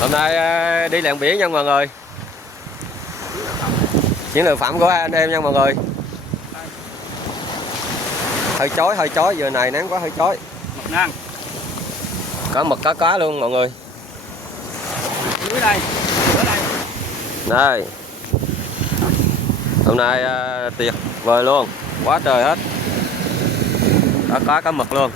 Hôm nay đi lặn biển nha mọi người. Chiến lợi phẩm của anh em nha mọi người. Hơi chói giờ này nắng quá hơi chói. Mực nang. Có mực có cá luôn mọi người. Dưới đây. Ở đây. Đây. Hôm nay tuyệt vời luôn. Quá trời hết. Có cá có mực luôn.